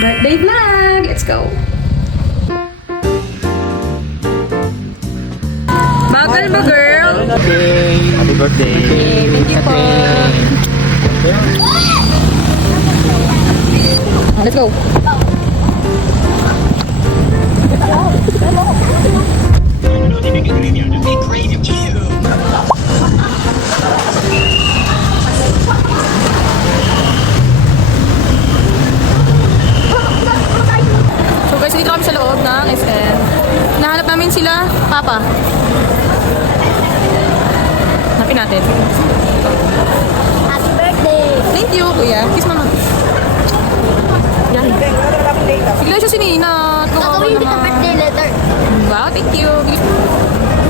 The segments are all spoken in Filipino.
Birthday vlog! Let's go! Bagal ba, girl? Happy birthday. Thank you po. Let's go. So guys, dito kami sa loob ng SM. Nahanap namin sila, Papa. Hanapin natin. Happy birthday! Thank you, kuya. Kiss mama. Yan. Bigla siya si Nina. Gagawin kita birthday letter. Wow, thank you.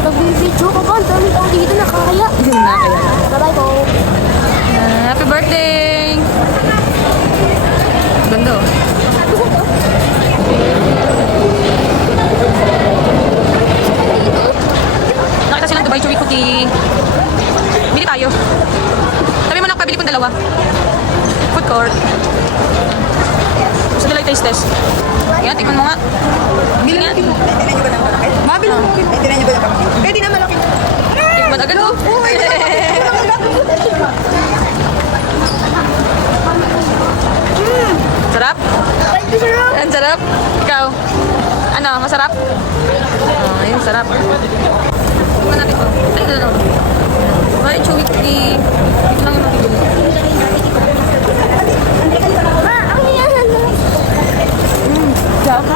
Pag-video ka ba? Ang dami tao dito nakakaya. Nakakaya. Bye-bye po. Happy birthday! Ganda oh. Nakita silang Dubai Chewy Cookie. Bili tayo. Sabi mo nakabili kong dalawa. Food court. Gusto nila i-taste test. Yan, tikman mo nga. Bili nga. Mabili mo. Pwede na ba na? Pwede na malaki. Tikman agad oh. Sarap? Ang sarap? Ikaw? Ano, masarap? Ayun, sarap. Tingnan natin ito. Ay, ito. Ay, chewy cookie. Ito lang yung mabibili. Sarap.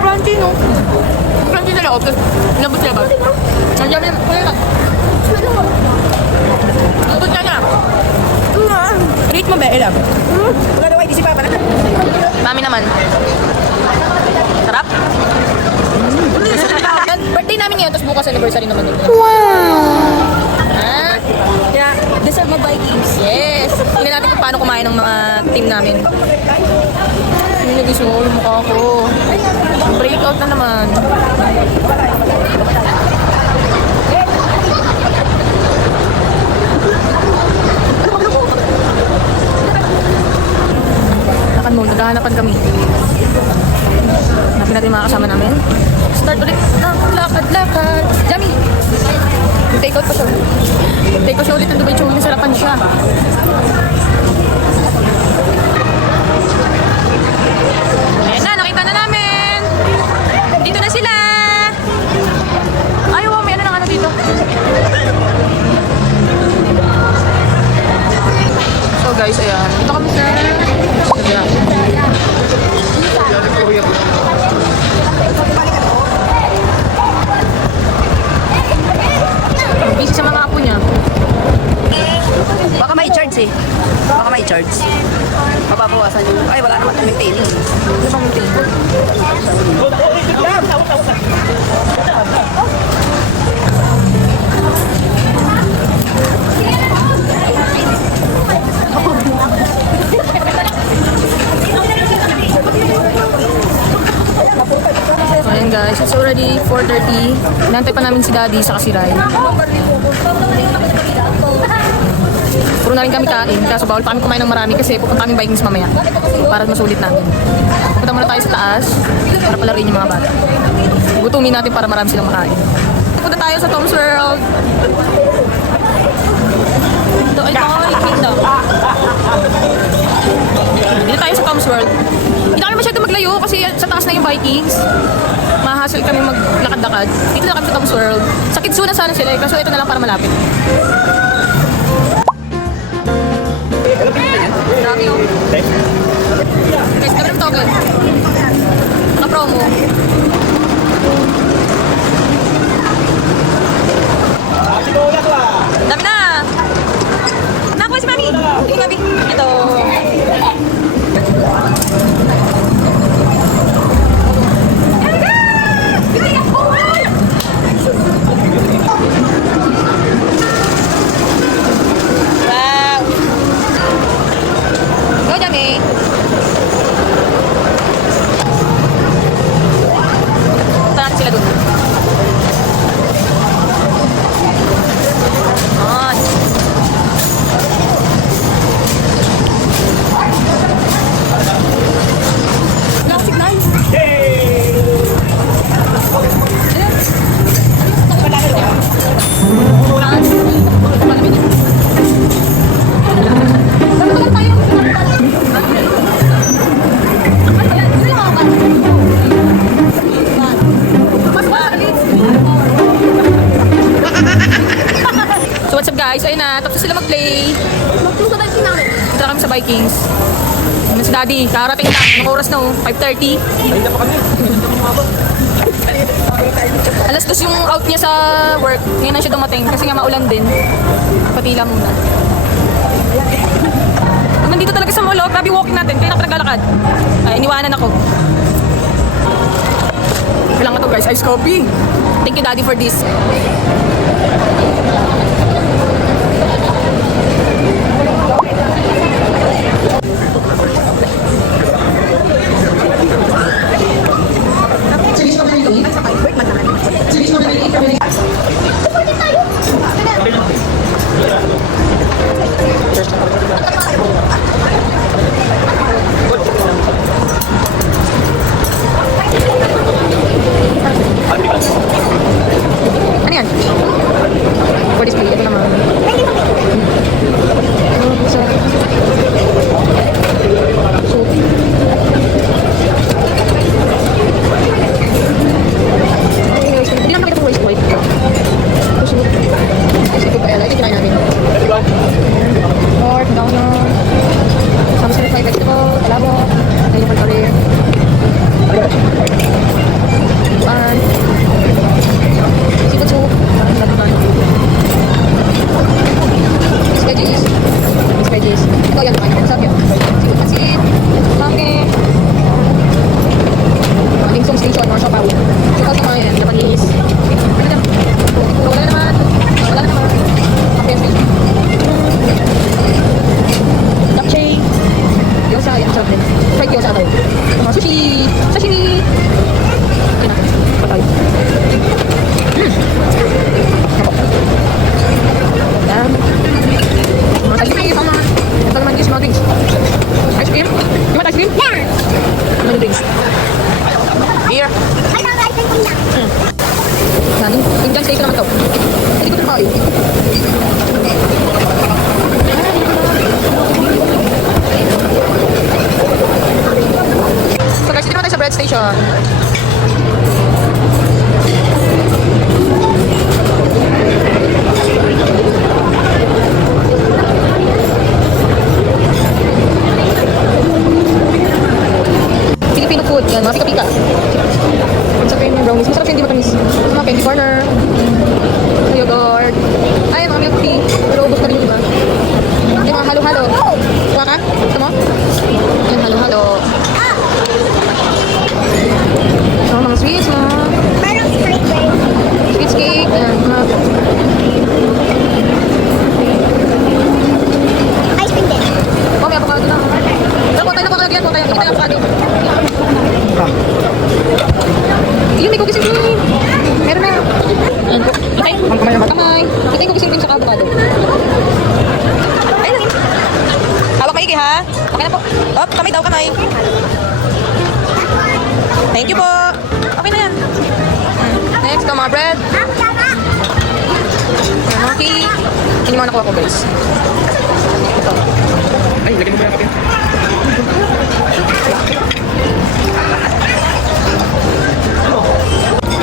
Crunchy, no? Crunchy na loob. Lambot siya ba? Nandiyan yan. Kuya lang. Lambot niya na. Rate mo ba, Elam? Wala daw ay di si Papa na. Mami naman. Sarap. Birthday namin ngayon, tapos bukas anniversary naman nila. Ah, yeah, deserve mo Vikings. Yes. Tingnan natin kung paano kumain ng mga team namin. Nilagis mo yung mukha ko. Breakout na naman. Lakan mo, naghahanapan kami. Hanapin natin yung mga kasama namin. Start ulit ng lakad-lakad. Jami! Take out pa siya. Take out siya ulit ng Dubai Chewy. Sarapan siya. Ayan na, nakita na namin. Dito na sila. Ay, wow, may ano ng ano dito. So guys, ayan. Dito kami sa... Busy sa mga apo niya. Baka may charge eh. Baka may charge. Mapapawasan yung... Ay, wala naman maintaining. Ano bang maintaining? So ayan guys, it's already 4:30. Inantay pa namin si Daddy sa Kasiray. Puro na rin kami kain, kaso bawal pa kami kumain ng marami kasi pupunta kami Vikings mamaya para masulit namin. Punta muna tayo sa taas para palarin yung mga bata. Gutumin natin para marami silang makain. Punta tayo sa Tom's World. Ito ay Toy Kingdom. Dito tayo sa Tom's World. Hindi kami masyado maglayo kasi sa taas na yung Vikings. Mahassle kami maglakad-lakad. Dito na kami sa Tom's World. Sa Kidsu na sana sila, kaso ito na lang para malapit. Dami yun. Guys, kami ng toggle. Naka-promo. Dami na! Nakuha si Mami! Sige, Mami. Ito. Wow! Go, Dami! Saan sila dun? guys, ayun na. Tapos sila mag-play. Magtusa tayo namin. Punta kami sa Vikings. Ano si Daddy? Karating na. Anong oras na oh? 5:30. Alas 2 yung out niya sa work. Ngayon na siya dumating. Kasi nga maulan din. Patila muna. Nandito talaga sa mall, oh. Grabe walking natin. Kaya na naglalakad. Ay, iniwanan ako. Kailangan to guys. Ice coffee. Thank you Daddy for this. Ano yan? For display. Ito naman. Hindi naman nakita waste white. Kasi ito pa yan. Ito kinain namin. Pork, donut. Sama sa fried vegetable, talabo. Ayun naman kami. Pan. Seafood soup. Miss veggies. Miss veggies. Ito yan. Masarap yan. Seafood pancit. Mame. Ating song station. Mga sapaw. Sapaw sa mga yan. Japanese. Wala naman. Wala naman. Okay. Japchae. Gyoza. Yan. Sarap din. Fried gyoza daw. Mga sushi. Sashimi. Yan na. Patay. Yan. Mga ice cream. Ito naman yung mga drinks. Ice cream? You want ice cream? Yeah. Ano drinks? Beer. Yan. Indian station naman to. Hindi ko pinakain. So guys, dito naman tayo sa bread station. Filipino food, yan, mga pika-pika. Masarap yung brownies, masarap yung hindi matamis. Mga candy corner, yogurt, ay, mga milk tea. Pero ubos pa rin yung iba. Yung mga halo-halo. Kuha ka? Ito mo? Yung halo-halo. So, mga sweets, mga sweets cake, yan, mga Ice cream din. oh, may avocado na. Pero kung tayo na pakalagyan, kung tayo, hindi tayo avocado. Yun, may cookies and cream. Meron na. Okay, kamay. Ito yung cookies and cream sa avocado. Ayun. Hawak maigi ha. Okay na po. Op, kamay daw, kamay. Thank you po. Okay na yan. Next, ito mga bread. Mga cake. Hindi mo nakuha ko guys. Ito. Ay, lagyan mo ba yung kape?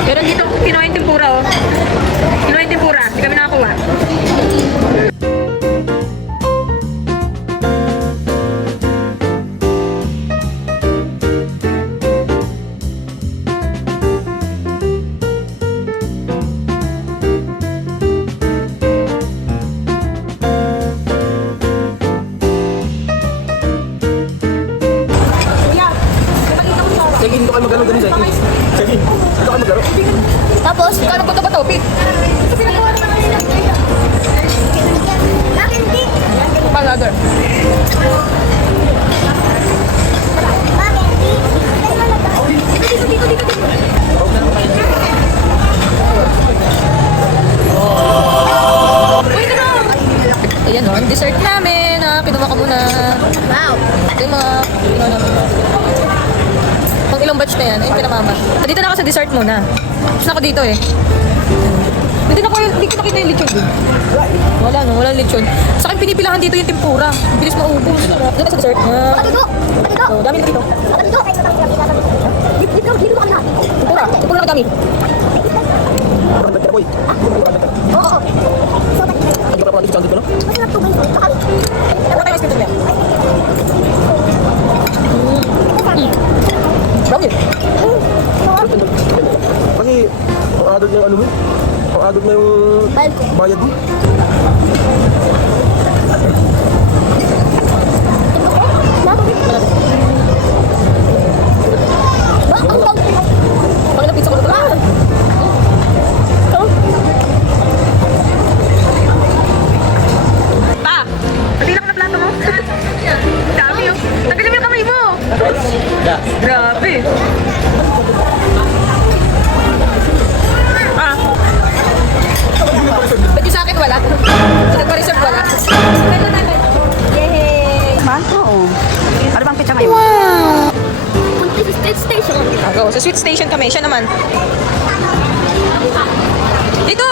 Pero dito, kinuha yung tempura oh. Kinuha yung tempura. Hindi kami nakakuha. Check-in, dito kayo mag-ano ganun, check-in. Check-in, dito kayo mag-ano. Tapos, Kano ba ito ba ito? Pit? bakit hindi? Palagar. Bakit hindi? Dito, dito, dito, dito. Uy, ito na! Ayan o, ang dessert namin. Kinuha ka muna. Wow. Ito yung mga kinuha namin. Pang ilang batch na yan. Ayun kina mama. Dito na ako sa dessert muna. Tapos na ako dito eh. Hindi ko nakita yung lechon din. Wala no, walang lechon. Sa akin pinipilahan dito yung tempura. Bilis maubos. Dito ka sa dessert. Baka dito. Baka dito. So, dami na dito. Baka dito. Dito ba kanina? Tempura. Tempura na dami. Oo. So, Hindi ka pa Agad na yung bayad mo. Pag napitsa ko na pala. Pa! Pati na ko na plato mo. Dami yun. Tanggalin mo yung kamay mo. Grabe. Ah. Ba't yung sa akin wala? Nagpa-reserve wala? Yay! Man? Oo. Ano bang pizza ngayon? Punta sa state station. Go. Sa sweet station kami. Siya naman. Dito!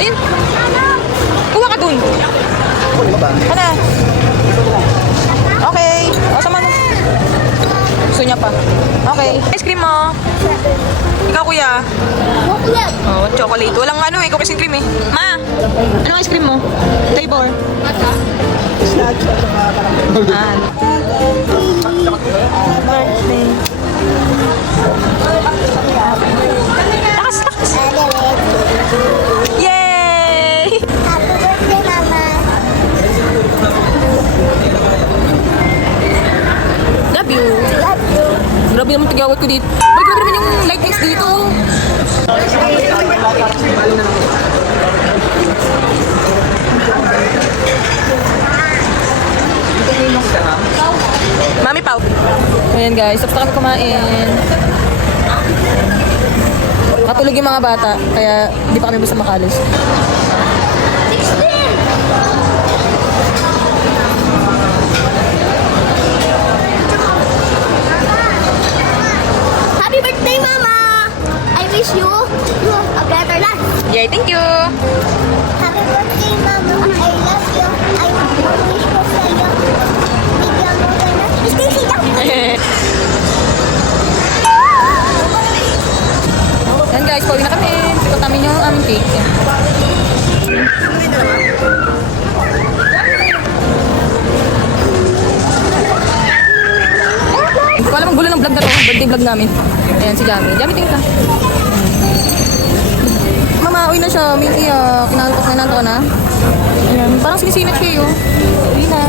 Ayun. Kuha ka dun. Ano? Okay. O, sama mo. Gusto niya pa. Okay. Ice cream mo. Ikaw, kuya. Chocolate. Oh, chocolate. Walang ano eh, cookies and cream eh. Ma! Anong ice cream mo? Flavor? Ah. Birthday. Takas, takas. Yay! Happy birthday, Mama. Love you. Love you. Grabe naman tigawat ko dito. Ay, grabe naman yung lightings dito. Mami Pau. Ayan guys, tapos na kami kumain. Katulog yung mga bata, kaya di pa kami basta makalis. Happy birthday, Mama. I wish you a better life. Yay, thank you! Happy birthday, Mama. I love you. I wish ko sa'yo. Bigyan mo ka na. Stay sila. Yan guys, pauwi na kami. Pikot namin yung aming cake. Hindi ko alam ang gulo ng vlog na to. Birthday vlog namin. Ayan si Jamie. Jamie, tingin ka. Mama, uwi na siya. May iyak. Kinantok na nanto na. Ayan. Parang sinisinat siya yun. Uwi na.